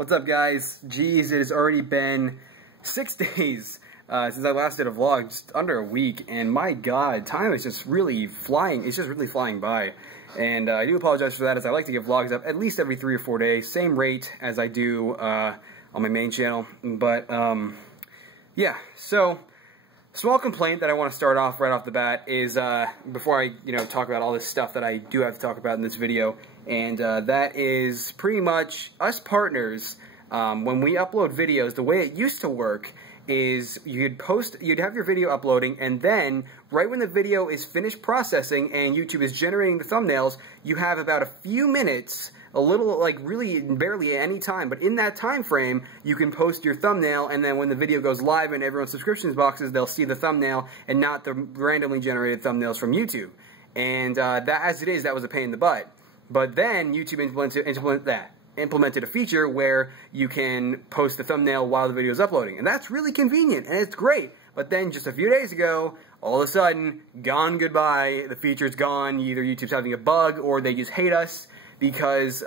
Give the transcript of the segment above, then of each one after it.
What's up, guys? Geez, it has already been 6 days since I last did a vlog, just under a week, and my god, time is just really flying. It's just really flying by, and I do apologize for that, as I like to get vlogs up at least every 3 or 4 days, same rate as I do on my main channel. But yeah, so small complaint that I want to start off right off the bat is before I talk about all this stuff that I do have to talk about in this video, and that is pretty much us partners. When we upload videos, the way it used to work is you'd have your video uploading, and then right when the video is finished processing and YouTube is generating the thumbnails, you have about a few minutes, a little, like really barely at any time, but in that time frame you can post your thumbnail, and then when the video goes live in everyone's subscriptions boxes, they'll see the thumbnail and not the randomly generated thumbnails from YouTube. And that, as it is, that was a pain in the butt. But then YouTube implemented a feature where you can post the thumbnail while the video is uploading, and that's really convenient and it's great. But then just a few days ago, all of a sudden, gone goodbye, the feature's gone. Either YouTube's having a bug or they just hate us because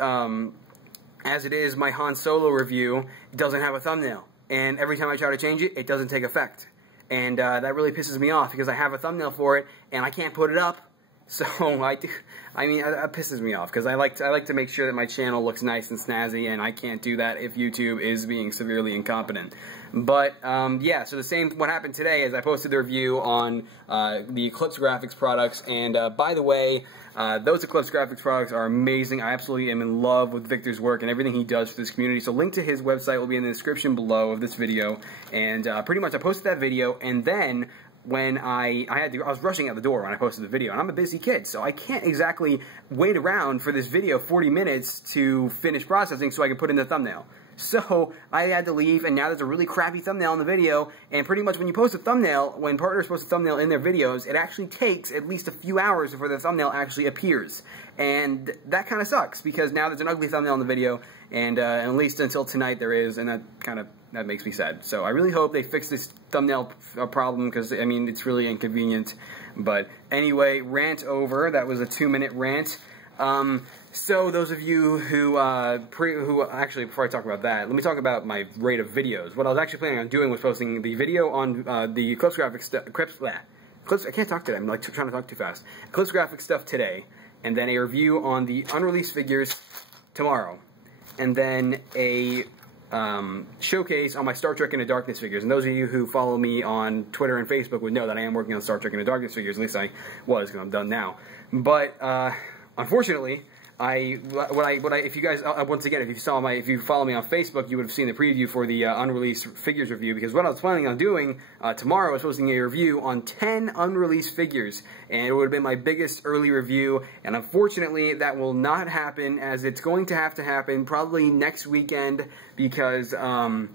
as it is, my Han Solo review doesn't have a thumbnail, and every time I try to change it, it doesn't take effect, and that really pisses me off because I have a thumbnail for it and I can't put it up. So that pisses me off because I like to make sure that my channel looks nice and snazzy, and I can't do that if YouTube is being severely incompetent. But yeah, so what happened today is I posted the review on the Eclipse Graphics products, and by the way, those Eclipse Graphics products are amazing. I absolutely am in love with Victor's work and everything he does for this community. So link to his website will be in the description below of this video, and pretty much I posted that video, and then when I was rushing out the door when I posted the video, and I'm a busy kid, so I can't exactly wait around for this video 40 minutes to finish processing so I can put in the thumbnail. So I had to leave, and now there's a really crappy thumbnail in the video, and pretty much when you post a thumbnail, when partners post a thumbnail in their videos, it actually takes at least a few hours before the thumbnail actually appears. And that kind of sucks, because now there's an ugly thumbnail in the video, and at least until tonight there is, and that makes me sad. So I really hope they fix this thumbnail problem, because, I mean, it's really inconvenient. But anyway, rant over. That was a 2-minute rant. So those of you who actually, before I talk about that, let me talk about my rate of videos. What I was actually planning on doing was posting the video on the Eclipse Graphics stuff. I can't talk today. I'm like trying to talk too fast. Eclipse Graphics stuff today, and then a review on the unreleased figures tomorrow, and then a showcase on my Star Trek Into Darkness figures. And those of you who follow me on Twitter and Facebook would know that I am working on Star Trek Into Darkness figures. At least I was, because I'm done now. But unfortunately, if you guys, once again, if you follow me on Facebook, you would have seen the preview for the unreleased figures review, because what I was planning on doing tomorrow was posting a review on 10 unreleased figures, and it would have been my biggest early review, and unfortunately that will not happen, as it's going to have to happen probably next weekend, because I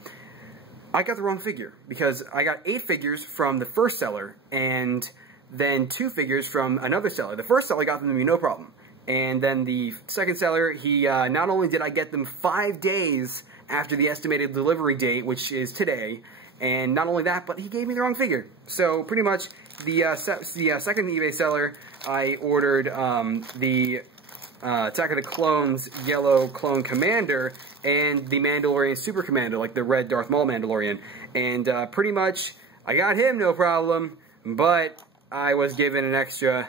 got the wrong figure, because I got 8 figures from the first seller, and then 2 figures from another seller. The first seller got them to me no problem. And then the second seller, he not only did I get them 5 days after the estimated delivery date, which is today, and not only that, but he gave me the wrong figure. So pretty much the second eBay seller, I ordered the Attack of the Clones Yellow Clone Commander and the Mandalorian Super Commander, like the red Darth Maul Mandalorian. And pretty much I got him no problem, but I was given an extra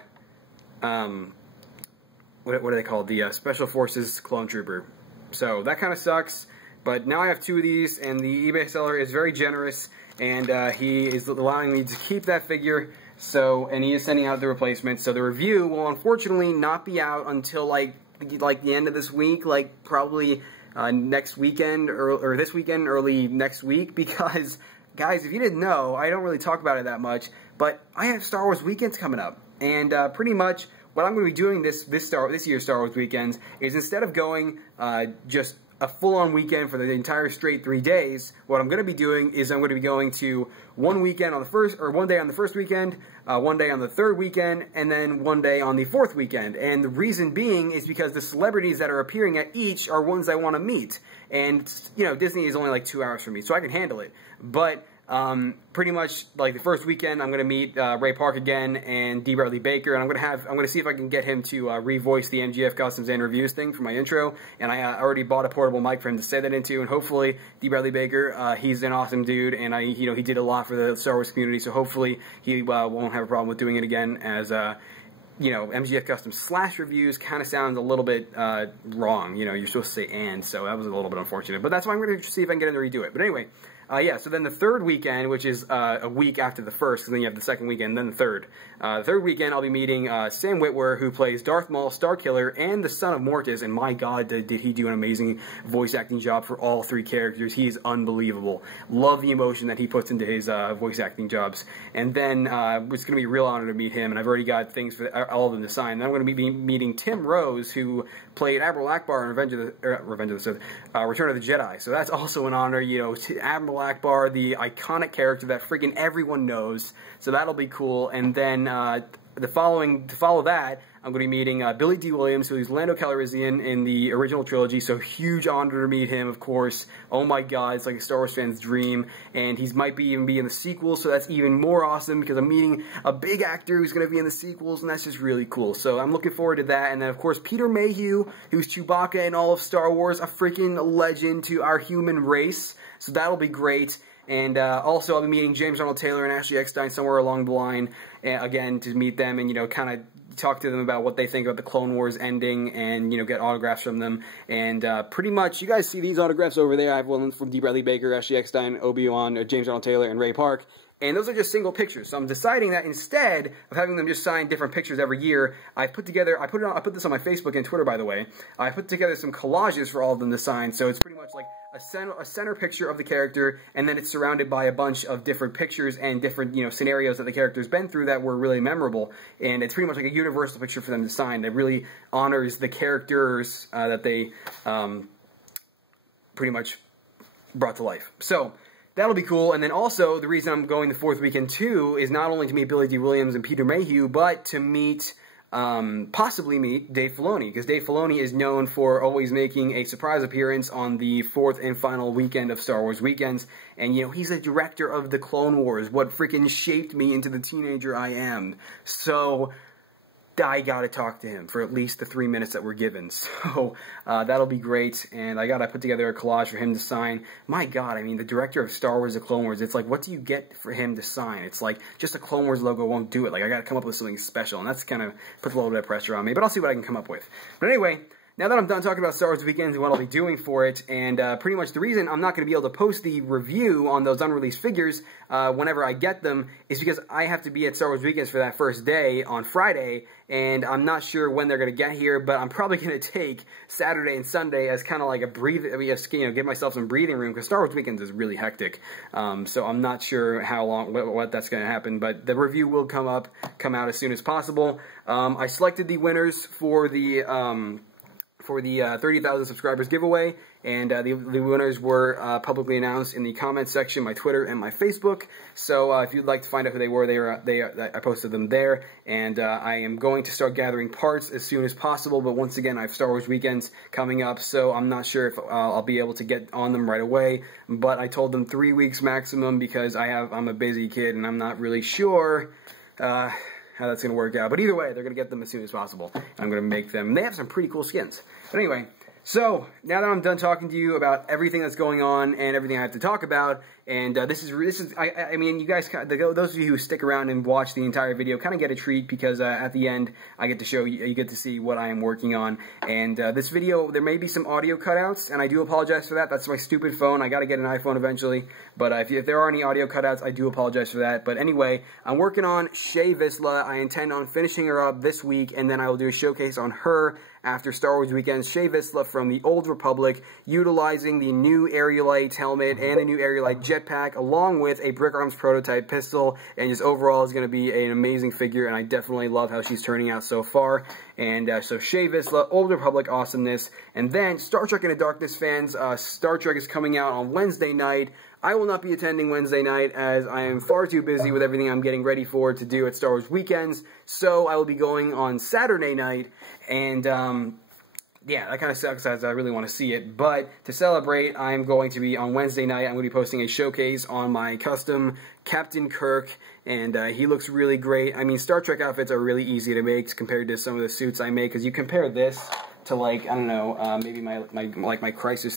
what are they called? The Special Forces Clone Trooper. So that kind of sucks, but now I have 2 of these, and the eBay seller is very generous, and he is allowing me to keep that figure, and he is sending out the replacement. So the review will unfortunately not be out until like the end of this week, like probably next weekend, or this weekend, early next week, because, guys, if you didn't know, I don't really talk about it that much, but I have Star Wars weekends coming up, and pretty much what I'm going to be doing this year's Star Wars weekends is, instead of going just a full-on weekend for the entire straight 3 days, what I'm going to be doing is I'm going to be going to one weekend on the first, or one day on the first weekend, one day on the third weekend, and then one day on the fourth weekend. And the reason being is because the celebrities that are appearing at each are ones I want to meet. And, Disney is only like 2 hours for me, so I can handle it. But Pretty much like the first weekend, I'm going to meet Ray Park again and D. Bradley Baker, and I'm going to see if I can get him to revoice the MGF Customs and Reviews thing for my intro. And I already bought a portable mic for him to say that into, and hopefully D. Bradley Baker, he's an awesome dude, and he did a lot for the Star Wars community, so hopefully he won't have a problem with doing it again, as MGF Customs / Reviews kind of sounds a little bit wrong. You're supposed to say "and," so that was a little bit unfortunate. But that's why I'm going to see if I can get him to redo it. But anyway, yeah, so then the third weekend, which is a week after the first, because then you have the second weekend, then the third. The third weekend, I'll be meeting Sam Witwer, who plays Darth Maul, Starkiller, and the Son of Mortis, and my god, did he do an amazing voice acting job for all three characters. He is unbelievable. Love the emotion that he puts into his voice acting jobs. And then it's going to be a real honor to meet him, and I've already got things for all of them to sign. Then I'm going to be meeting Tim Rose, who played Admiral Akbar in Return of the Jedi. So that's also an honor, Admiral Akbar, the iconic character that freaking everyone knows. So that'll be cool. And then to follow that, I'm going to be meeting Billy D. Williams, who's Lando Calrissian in the original trilogy, so huge honor to meet him, of course. Oh my god, it's like a Star Wars fan's dream, and he might even be in the sequels, so that's even more awesome, because I'm meeting a big actor who's going to be in the sequels, and that's just really cool. So I'm looking forward to that. And then, of course, Peter Mayhew, who's Chewbacca in all of Star Wars, a freaking legend to our human race, so that'll be great. And also, I'll be meeting James Arnold Taylor and Ashley Eckstein somewhere along the line, again, to meet them and, kind of talk to them about what they think about the Clone Wars ending and, get autographs from them. And pretty much, you guys see these autographs over there. I have one from D. Bradley Baker, Ashley Eckstein, Obi-Wan, James Arnold Taylor, and Ray Park. And those are just single pictures. So I'm deciding that instead of having them just sign different pictures every year, I put this on my Facebook and Twitter, by the way. I put together some collages for all of them to sign. So it's pretty much like a center picture of the character, and then it's surrounded by a bunch of different pictures and different, scenarios that the character's been through that were really memorable. And it's pretty much like a universal picture for them to sign that really honors the characters that they pretty much brought to life. So that'll be cool. And then also, the reason I'm going the fourth weekend too is not only to meet Billy D. Williams and Peter Mayhew, but to meet, possibly meet Dave Filoni, because Dave Filoni is known for always making a surprise appearance on the fourth and final weekend of Star Wars Weekends. And, he's the director of the Clone Wars, what freaking shaped me into the teenager I am. So I gotta talk to him for at least the 3 minutes that we're given. So that'll be great, and I gotta put together a collage for him to sign. My god, I mean, the director of Star Wars The Clone Wars, it's like, what do you get for him to sign? It's like, just a Clone Wars logo won't do it. Like, I gotta come up with something special, and that's kind of puts a little bit of pressure on me, but I'll see what I can come up with. But anyway, now that I'm done talking about Star Wars Weekends and what I'll be doing for it, and pretty much the reason I'm not going to be able to post the review on those unreleased figures whenever I get them is because I have to be at Star Wars Weekends for that first day on Friday, and I'm not sure when they're going to get here, but I'm probably going to take Saturday and Sunday as kind of like a give myself some breathing room, because Star Wars Weekends is really hectic. So I'm not sure how long, what that's going to happen, but the review will come out as soon as possible. I selected the winners for the 30,000 subscribers giveaway, and the winners were publicly announced in the comments section, my Twitter and my Facebook. So if you'd like to find out who they were, I posted them there, and I am going to start gathering parts as soon as possible. But once again, I have Star Wars Weekends coming up, so I'm not sure if I'll be able to get on them right away. But I told them 3 weeks maximum, because I'm a busy kid, and I'm not really sure how that's going to work out. But either way, they're going to get them as soon as possible. I'm going to make them. They have some pretty cool skins. But anyway, so now that I'm done talking to you about everything that's going on and everything I have to talk about, and I mean, you guys, those of you who stick around and watch the entire video kind of get a treat, because at the end, I get to show you get to see what I am working on. And this video, there may be some audio cutouts, and I do apologize for that. That's my stupid phone. I got to get an iPhone eventually. But if there are any audio cutouts, I do apologize for that. But anyway, I'm working on Shay Vizsla. I intend on finishing her up this week, and then I will do a showcase on her after Star Wars Weekends. Shay Vizsla from the Old Republic, utilizing the new Aerolite helmet and the new Aerolite jetpack, along with a Brick Arms prototype pistol, and just overall is going to be an amazing figure, and I definitely love how she's turning out so far. And so Shay Vizsla, Old Republic awesomeness. And then Star Trek Into Darkness fans, Star Trek is coming out on Wednesday night. I will not be attending Wednesday night, as I am far too busy with everything I'm getting ready to do at Star Wars Weekends. So I will be going on Saturday night, and yeah, that kind of sucks as I really want to see it. But to celebrate, I'm going to be, on Wednesday night, I'm going to be posting a showcase on my custom Captain Kirk, and he looks really great. I mean, Star Trek outfits are really easy to make compared to some of the suits I make, because you compare this to, like, I don't know, maybe my Crisis.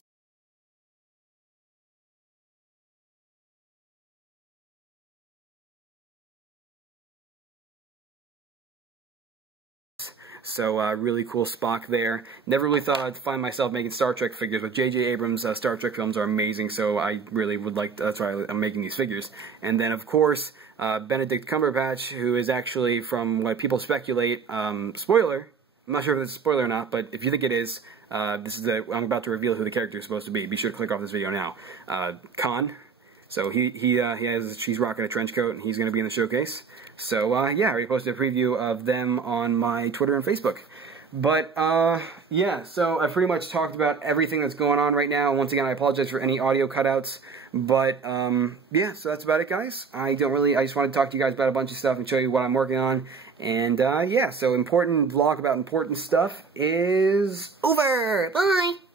So, really cool Spock there. Never really thought I'd find myself making Star Trek figures, but J.J. Abrams' Star Trek films are amazing, so I really would like to, that's why I'm making these figures. And then, of course, Benedict Cumberbatch, who is actually, from what people speculate, spoiler, I'm not sure if it's a spoiler or not, but if you think it is, I'm about to reveal who the character is supposed to be. Be sure to click off this video now. Khan. So she's rocking a trench coat, and he's going to be in the showcase. So, yeah, I already posted a preview of them on my Twitter and Facebook. But, yeah, so I've pretty much talked about everything that's going on right now. Once again, I apologize for any audio cutouts. But, yeah, so that's about it, guys. I just wanted to talk to you guys about a bunch of stuff and show you what I'm working on. And, yeah, so important vlog about important stuff is over. Bye!